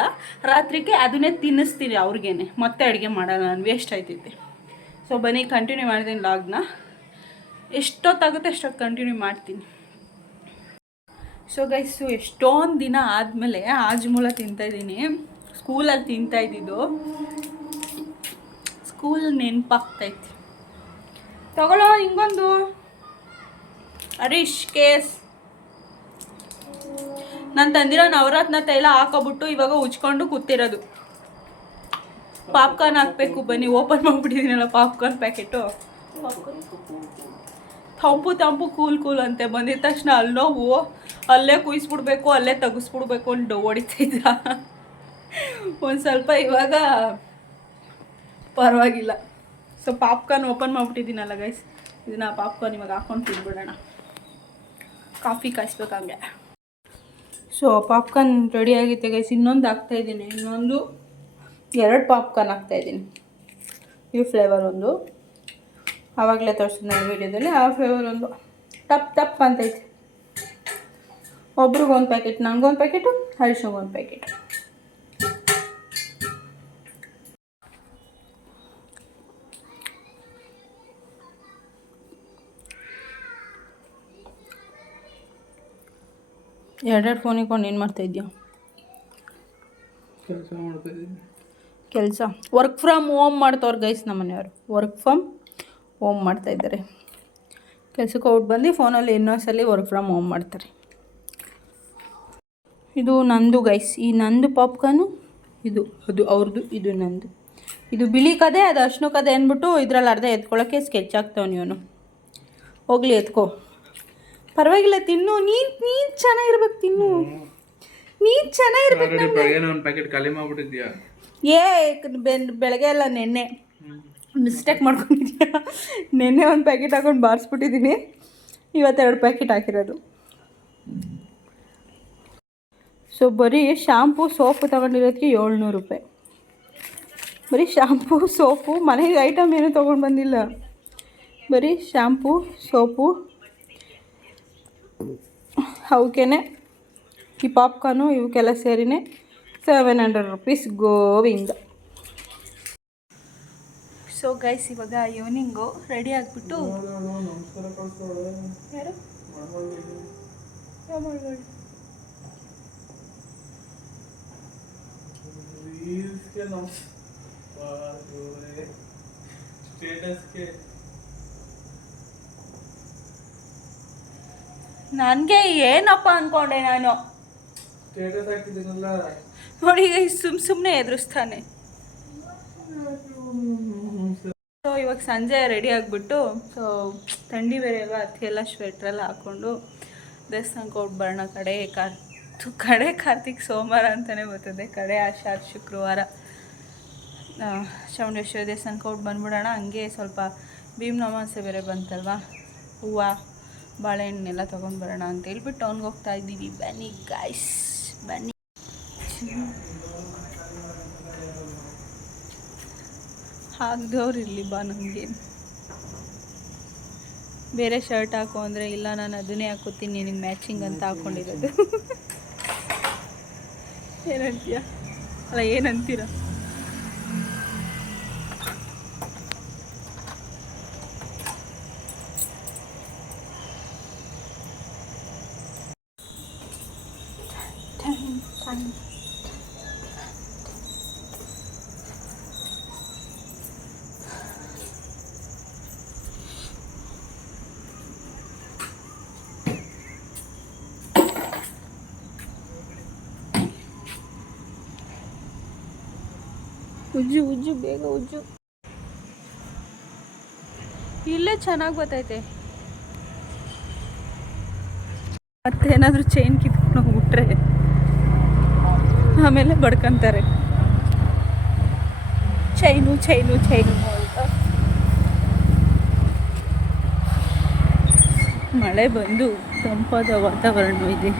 ರಾತ್ರಿಗೆ ಅದನ್ನೇ ತಿನ್ನಿಸ್ತೀನಿ ಅವ್ರಿಗೇನೆ. ಮತ್ತೆ ಅಡುಗೆ ಮಾಡಲ್ಲ ನಾನು, ವೇಸ್ಟ್ ಆಯ್ತೈತೆ. ಸೊ ಬನ್ನಿ ಕಂಟಿನ್ಯೂ ಮಾಡ್ತೀನಿ ಲಾಗ್ನ. ಎಷ್ಟೊತ್ತಾಗುತ್ತೆ ಅಷ್ಟೊತ್ತು ಕಂಟಿನ್ಯೂ ಮಾಡ್ತೀನಿ. ಸೊ ಗೈಸು, ಎಷ್ಟೊಂದು ದಿನ ಆದಮೇಲೆ ಆಜ್ಮೂಲ ತಿಂತಾಯಿದ್ದೀನಿ. ಸ್ಕೂಲಲ್ಲಿ ತಿಂತಾಯಿದ್ದಿದ್ದು. ಸ್ಕೂಲ್ ನೆನಪಾಗ್ತೈತಿ. ತಗೊಳ್ಳೋ ಹಿಂಗೊಂದು ಹರೀಶ್ ಕೇಸ್. ನಾನು ತಂದಿರೋ ನವರತ್ನ ತೈಲ ಹಾಕೋಬಿಟ್ಟು ಇವಾಗ ಉಜ್ಕೊಂಡು ಕೂತಿರೋದು. ಪಾಪ್ಕಾರ್ನ್ ಹಾಕಬೇಕು. ಬನ್ನಿ, ಓಪನ್ ಮಾಡಿಬಿಟ್ಟಿದ್ದೀನಲ್ಲ ಪಾಪ್ಕಾರ್ನ್ ಪ್ಯಾಕೆಟು. ತಂಪು ಕೂಲ್ ಅಂತೆ. ಬಂದಿದ ತಕ್ಷಣ ಅಲ್ಲಿ ನೋವು, ಅಲ್ಲೇ ಕುಯಿಸ್ಬಿಡ್ಬೇಕು, ಅಲ್ಲೇ ತೆಗಿಸ್ಬಿಡ್ಬೇಕು ಅಂತ ಹೊಡಿತಿದ್ದ. ಒಂದು ಸ್ವಲ್ಪ ಇವಾಗ ಪರವಾಗಿಲ್ಲ. ಸೊ ಪಾಪ್ಕಾರ್ನ್ ಓಪನ್ ಮಾಡಿಬಿಟ್ಟಿದ್ದೀನಲ್ಲ ಗೈಸ್, ಇದನ್ನು ಪಾಪ್ಕಾರ್ನ್ ಇವಾಗ ಹಾಕ್ಕೊಂಡು ತಿನ್ಬಿಡೋಣ. ಕಾಫಿ ಕಾಯಿಸ್ಬೇಕು ಹಂಗೆ. ಸೊ ಪಾಪ್ಕಾರ್ನ್ ರೆಡಿ ಆಗೈತೆ ಗೈಸ್. ಇನ್ನೊಂದು ಹಾಕ್ತಾಯಿದ್ದೀನಿ. 2 ಪಾಪ್ಕಾರ್ನ್ ಹಾಕ್ತಾಯಿದ್ದೀನಿ. ಈ ಫ್ಲೇವರ್ ಒಂದು, ಆವಾಗಲೇ ತೋರಿಸಿದ ನಾನು ವೀಡಿಯೋದಲ್ಲಿ. ಆ ಫ್ಲೇವರ್ ಒಂದು ಟಪ್ ಅಂತೈತೆ. ಒಬ್ರಿಗೊಂದು ಪ್ಯಾಕೆಟ್, ನಂಗೊಂದು ಪ್ಯಾಕೆಟು, ಹರೀಶಂಗೊಂದು ಪ್ಯಾಕೆಟ್. ಎರಡೆರಡು ಫೋನ್ ಇಟ್ಕೊಂಡು ಏನು ಮಾಡ್ತಾಯಿದ್ಯಾ? ಕೆಲಸ ಮಾಡ್ತಾ ಇದ್ದೀನಿ. ಕೆಲಸ ವರ್ಕ್ ಫ್ರಮ್ ಹೋಮ್ ಮಾಡ್ತವ್ರು ಗೈಸ್ ನಮ್ಮ ಮನೆಯವರು. ವರ್ಕ್ ಫ್ರಮ್ ಹೋಮ್ ಮಾಡ್ತಾಯಿದ್ದಾರೆ. ಕೆಲಸಕ್ಕೆ ಹೋಗಿ ಬಂದು ಫೋನಲ್ಲಿ ಇನ್ನೊಂದ್ಸಲಿ ವರ್ಕ್ ಫ್ರಮ್ ಹೋಮ್ ಮಾಡ್ತಾರೆ. ಇದು ನಂದು ಗೈಸ್. ಈ ನಂದು ಪಾಪ್ಕಾರ್ನು, ಇದು ಅದು ಅವ್ರದ್ದು, ಇದು ನಂದು. ಇದು ಬಿಳಿ ಕದೆ, ಅದು ಅರ್ಶಿನ ಕದೆ ಅಂದ್ಬಿಟ್ಟು ಇದ್ರಲ್ಲಿ ಅರ್ಧ ಎತ್ಕೊಳ್ಳೋಕ್ಕೆ ಸ್ಕೆಚ್ ಆಗ್ತಾವೆ. ನೀನು ಹೋಗ್ಲಿ ಎತ್ಕೋ, ಪರವಾಗಿಲ್ಲ, ತಿನ್ನು. ನೀನು ಚೆನ್ನಾಗಿರ್ಬೇಕು, ತಿನ್ನು. ನೀನು ಚೆನ್ನಾಗಿರ್ಬೇಕು. ಬೆಳಗ್ಗೆ ಒಂದು ಪ್ಯಾಕೆಟ್ ಖಾಲಿ ಮಾಡ್ಬಿಟ್ಟಿದ್ಯಾ? ಬೆಳಗ್ಗೆ ಎಲ್ಲ ನೆನ್ನೆ ಮಿಸ್ಟೇಕ್ ಮಾಡ್ಕೊಂಡಿದ್ಯಾ? ನೆನ್ನೆ ಒಂದು ಪ್ಯಾಕೆಟ್ ಹಾಕೊಂಡು ಬಾರಿಸ್ಬಿಟ್ಟಿದ್ದೀನಿ, ಇವತ್ತು 2 ಪ್ಯಾಕೆಟ್ ಹಾಕಿರೋದು. ಸೊ ಬರೀ ಶಾಂಪು ಸೋಪು ತಗೊಂಡಿರೋದಕ್ಕೆ 700 ರೂಪಾಯಿ. ಬರೀ ಶಾಂಪು ಸೋಪು, ಮನೆಗೆ ಐಟಮ್ ಏನೂ ತೊಗೊಂಡು ಬಂದಿಲ್ಲ. ಬರೀ ಶಾಂಪು ಸೋಪು, ಅವಕ್ಕೇನೆ ಈ ಪಾಪ್ಕಾರ್ನು ಇವಕ್ಕೆಲ್ಲ ಸೇರಿನೇ 700 ರೂಪೀಸ್ ಗೋವಿಂದ. ಸೊ ಗೈಸ್, ಇವಾಗ ಈವ್ನಿಂಗು ರೆಡಿ ಆಗಿಬಿಟ್ಟು ಯಾರು ನನಗೆ ಏನಪ್ಪ ಅಂದ್ಕೊಂಡೆ ನಾನು. ಸ್ಟೇಟಸ್ ಹಾಕಿದ್ದೀನಲ್ಲ ನೋಡಿ ಸುಮ್ಮನೆ ಎದುರಿಸ್ತಾನೆ. ಸೊ ಇವಾಗ ಸಂಜೆ ರೆಡಿ ಆಗಿಬಿಟ್ಟು, ಸೊ ಥಂಡಿ ಬೇರೆ ಅಲ್ವಾ, ಅದಕ್ಕೆಲ್ಲ ಸ್ವೆಟ್ರೆಲ್ಲ ಹಾಕ್ಕೊಂಡು ದೇವಸ್ಥಾನಕ್ಕೆ ಹೋಗಿ ಬರೋಣ. ಕಡೆ ಕಾರ್ತಿಕ್ ಸೋಮವಾರ ಅಂತಲೇ ಬರ್ತದೆ, ಕಡೆ ಆಷಾಢ ಶುಕ್ರವಾರ ಚಾಮುಂಡೇಶ್ವರಿ ದೇವಸ್ಥಾನಕ್ಕೆ ಹೋಗಿ ಬಂದ್ಬಿಡೋಣ. ಹಂಗೆ ಸ್ವಲ್ಪ ಭೀಮ್ ಅಮಾವಾಸ್ಯೆ ಬೇರೆ ಬಂತಲ್ವಾ, ಹೂವು ಬಾಳೆಹಣ್ಣೆಲ್ಲ ತೊಗೊಂಡು ಬರೋಣ ಅಂತ ಹೇಳ್ಬಿಟ್ಟು ಟೌನ್ಗೆ ಹೋಗ್ತಾ ಇದ್ದೀವಿ. ಬನ್ನಿ ಗಾಯ್ಸ್, ಬನ್ನಿ. ಹಾಕ್ದವ್ರು ಇರಲಿ ಬಾ, ನಮಗೆ ಬೇರೆ ಶರ್ಟ್ ಹಾಕೋ ಅಂದರೆ ಇಲ್ಲ, ನಾನು ಅದನ್ನೇ ಹಾಕೋತೀನಿ ನಿನಗೆ ಮ್ಯಾಚಿಂಗ್ ಅಂತ ಹಾಕ್ಕೊಂಡಿರೋದು. ಏನಂತೀಯ? ಅಲ್ಲ, ಏನಂತೀರ? ಉಜ್ಜು ಬೇಗ ಉಜ್ಜು. ಇಲ್ಲೇ ಚೆನ್ನಾಗಿ ಗೊತ್ತೈತೆ. ಮತ್ತೇನಾದರೂ ಚೈನ್ ಕಿತ್ಕೊಂಡು ಹೋಗ್ಬಿಟ್ರೆ ಆಮೇಲೆ ಬಡ್ಕೊಂತಾರೆ. ಚೈನು ಅಂತ. ಮಳೆ ಬಂದು ತಂಪಾದ ವಾತಾವರಣ ಇದೆ.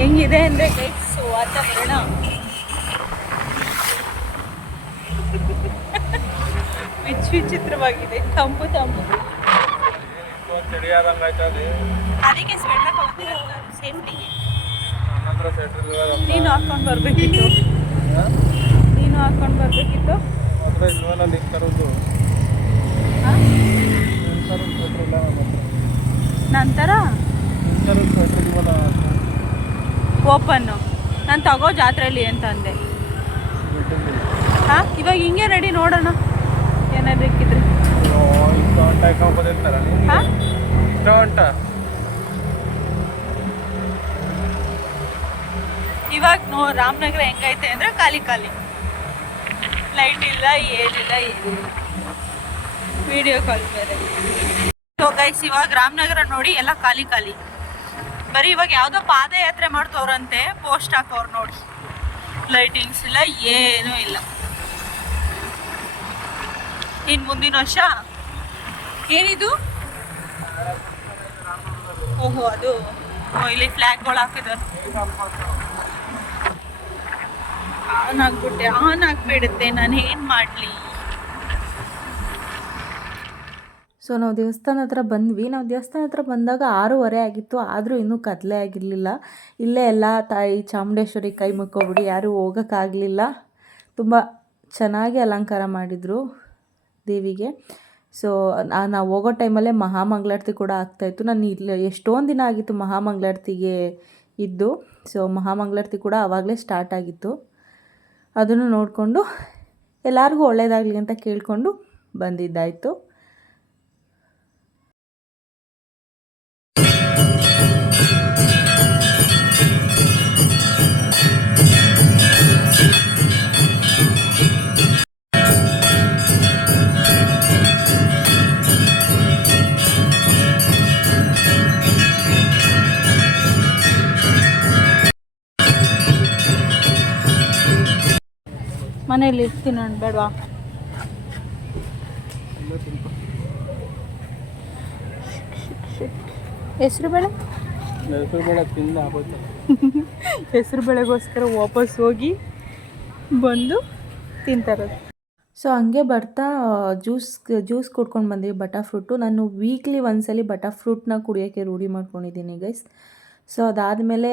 ಹೆಂಗಿದೆ ಅಂದರೆ ಗೈಸ್ ವಾತಾವರಣ, ವಿಚಿತ್ರವಾಗಿದೆ. ತಂಪು ಅದಕ್ಕೆ ಸ್ವೆಟರ್ ತಗೊಂಡಿರೋದು ನಾನು ಸೇಫ್ಟಿಗೆ. ನೀನು ಹಾಕ್ಕೊಂಡು ಬರಬೇಕಿತ್ತು. ನಂತರ ಓಪನ್ನು ನಾನು ತಗೋ ಜಾತ್ರೆಯಲ್ಲಿ ಅಂತ ಅಂದೆ. ಹಾಂ, ಇವಾಗ ಹಿಂಗೆ ರೆಡಿ, ನೋಡೋಣ ಏನಾದ್ರು ಬೇಕಿದ್ರೆ. ಹಾಂ, ಇವಾಗ ರಾಮನಗರ ಹೆಂಗೈತೆ ಅಂದರೆ ಖಾಲಿ ಲೈಟ್ ಇಲ್ಲ, ಏನಿಲ್ಲ, ವಿಡಿಯೋ ಕಾಲ್ ಬೇರೆ. ಸೊ ಗೈಸ್, ಇವಾಗ ರಾಮನಗರ ನೋಡಿ ಎಲ್ಲ ಖಾಲಿ ಬರೀ ಇವಾಗ ಯಾವುದೋ ಪಾದಯಾತ್ರೆ ಮಾಡ್ತವ್ರಂತೆ, ಪೋಸ್ಟ್ ಹಾಕೋರು ನೋಡಿ. ಲೈಟಿಂಗ್ಸ್ ಇಲ್ಲ, ಏನೂ ಇಲ್ಲ. ಇನ್ನು ಮುಂದಿನ ವರ್ಷ ಏನಿದು? ಓಹೋ, ಅದು ಇಲ್ಲಿ ಫ್ಲ್ಯಾಗ್ಗಳು ಹಾಕಿದ್ದಾರೆ. ಆನ್ ಆಗಿಬಿಡುತ್ತೆ, ನಾನು ಏನು ಮಾಡಲಿ? ಸೊ ನಾವು ದೇವಸ್ಥಾನ ಹತ್ರ ಬಂದ್ವಿ. ನಾವು ದೇವಸ್ಥಾನ ಹತ್ರ ಬಂದಾಗ 6:30 ಆಗಿತ್ತು, ಆದರೂ ಇನ್ನೂ ಕತ್ಲೆ ಆಗಿರಲಿಲ್ಲ. ಇಲ್ಲೇ ಎಲ್ಲ ತಾಯಿ ಚಾಮುಂಡೇಶ್ವರಿ ಕೈ ಮುಕ್ಕೊಬಿಡಿ, ಯಾರೂ ಹೋಗೋಕ್ಕಾಗಲಿಲ್ಲ. ತುಂಬ ಚೆನ್ನಾಗಿ ಅಲಂಕಾರ ಮಾಡಿದರು ದೇವಿಗೆ. ಸೊ ನಾವು ಹೋಗೋ ಟೈಮಲ್ಲೇ ಮಹಾಮಂಗಳಾರತಿ ಕೂಡ ಆಗ್ತಾಯಿತ್ತು. ನಾನು ಇಲ್ಲಿ ಎಷ್ಟೊಂದು ದಿನ ಆಗಿತ್ತು ಮಹಾಮಂಗಳಾರತಿಗೆ ಇದ್ದು. ಸೊ ಮಹಾಮಂಗಳಾರತಿ ಕೂಡ ಆವಾಗಲೇ ಸ್ಟಾರ್ಟ್ ಆಗಿತ್ತು. ಅದನ್ನು ನೋಡಿಕೊಂಡು ಎಲ್ಲರಿಗೂ ಒಳ್ಳೆಯದಾಗಲಿ ಅಂತ ಕೇಳಿಕೊಂಡು ಬಂದಿದ್ದಾಯಿತು. ಮನೇಲಿ ಇರ್ತೀನಿ ನಾನು, ಬೇಡವಾ? ಹೆಸ್ರು ಬೇಳೆ ತಿಂದ ಆಗೋಯ್ತು. ಹೆಸ್ರು ಬೇಳೆಗೋಸ್ಕರ ವಾಪಸ್ ಹೋಗಿ ಬಂದು ತಿಂತಾರದು. ಸೊ ಹಂಗೆ ಬರ್ತಾ ಜ್ಯೂಸ್ ಕುಡ್ಕೊಂಡು ಬಂದ್ವಿ, ಬಟರ್ ಫ್ರೂಟು. ನಾನು ವೀಕ್ಲಿ ಒಂದ್ಸಲಿ ಬಟರ್ ಫ್ರೂಟ್ನ ಕುಡಿಯೋಕ್ಕೆ ರೂಢಿ ಮಾಡ್ಕೊಂಡಿದ್ದೀನಿ ಗೈಸ್. ಸೊ ಅದಾದಮೇಲೆ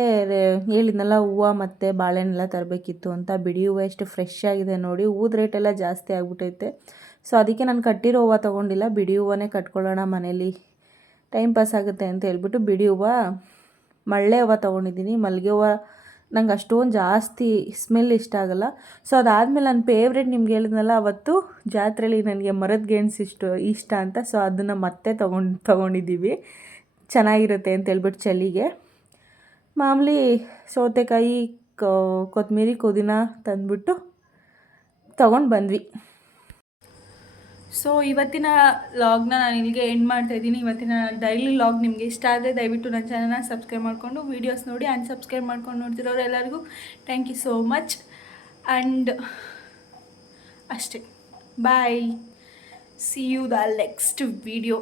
ಹೇಳಿದ್ನಲ್ಲ ಹೂವು ಮತ್ತು ಬಾಳೆಹಣ್ಣೆಲ್ಲ ತರಬೇಕಿತ್ತು ಅಂತ. ಬಿಡಿ ಹೂವು ಎಷ್ಟು ಫ್ರೆಶ್ ಆಗಿದೆ ನೋಡಿ. ಹೂವು ರೇಟೆಲ್ಲ ಜಾಸ್ತಿ ಆಗಿಬಿಟ್ಟೈತೆ. ಸೊ ಅದಕ್ಕೆ ನಾನು ಕಟ್ಟಿರೋ ಹೂವು ತೊಗೊಂಡಿಲ್ಲ, ಬಿಡಿ ಹೂವನ್ನೇ ಕಟ್ಕೊಳ್ಳೋಣ ಮನೇಲಿ, ಟೈಮ್ ಪಾಸ್ ಆಗುತ್ತೆ ಅಂತ ಹೇಳ್ಬಿಟ್ಟು ಬಿಡಿ ಹೂವು, ಮಳ್ಳೆ ಹೂವು ತೊಗೊಂಡಿದ್ದೀನಿ. ಮಲ್ಲಿಗೆ ಹೂವು ನಂಗೆ ಅಷ್ಟೊಂದು ಜಾಸ್ತಿ ಸ್ಮೆಲ್ ಇಷ್ಟ ಆಗೋಲ್ಲ. ಸೊ ಅದಾದಮೇಲೆ ನನ್ನ ಫೇವ್ರೇಟ್ ನಿಮ್ಗೆ ಹೇಳಿದ್ನಲ್ಲ ಅವತ್ತು ಜಾತ್ರೆಯಲ್ಲಿ ನನಗೆ ಮರದ ಗೆಣಸು ಇಷ್ಟ ಅಂತ. ಸೊ ಅದನ್ನು ಮತ್ತೆ ತೊಗೊಂಡಿದ್ದೀವಿ, ಚೆನ್ನಾಗಿರುತ್ತೆ ಅಂತ ಹೇಳ್ಬಿಟ್ಟು ಚಳಿಗೆ. ಮಾಮೂಲಿ ಸೌತೆಕಾಯಿ, ಕೊತ್ತಂಬರಿ, ಪುದೀನ ತಂದುಬಿಟ್ಟು ತೊಗೊಂಡು ಬಂದ್ವಿ. ಸೊ ಇವತ್ತಿನ ಲಾಗ್ನ ನಾನು ಇಲ್ಲಿಗೆ ಎಂಡ್ ಮಾಡ್ತಾಯಿದ್ದೀನಿ. ಇವತ್ತಿನ ಡೈಲಿ ಲಾಗ್ ನಿಮಗೆ ಇಷ್ಟ ಆದರೆ ದಯವಿಟ್ಟು ನನ್ನ ಚಾನಲ್ನ ಸಬ್ಸ್ಕ್ರೈಬ್ ಮಾಡಿಕೊಂಡು ವೀಡಿಯೋಸ್ ನೋಡಿ. ಅನ್ಸಬ್ಸ್ಕ್ರೈಬ್ ಮಾಡ್ಕೊಂಡು ನೋಡ್ತಿರೋರು ಎಲ್ಲರಿಗೂ thank you so much. And ಅಷ್ಟೇ, bye, see you the next video.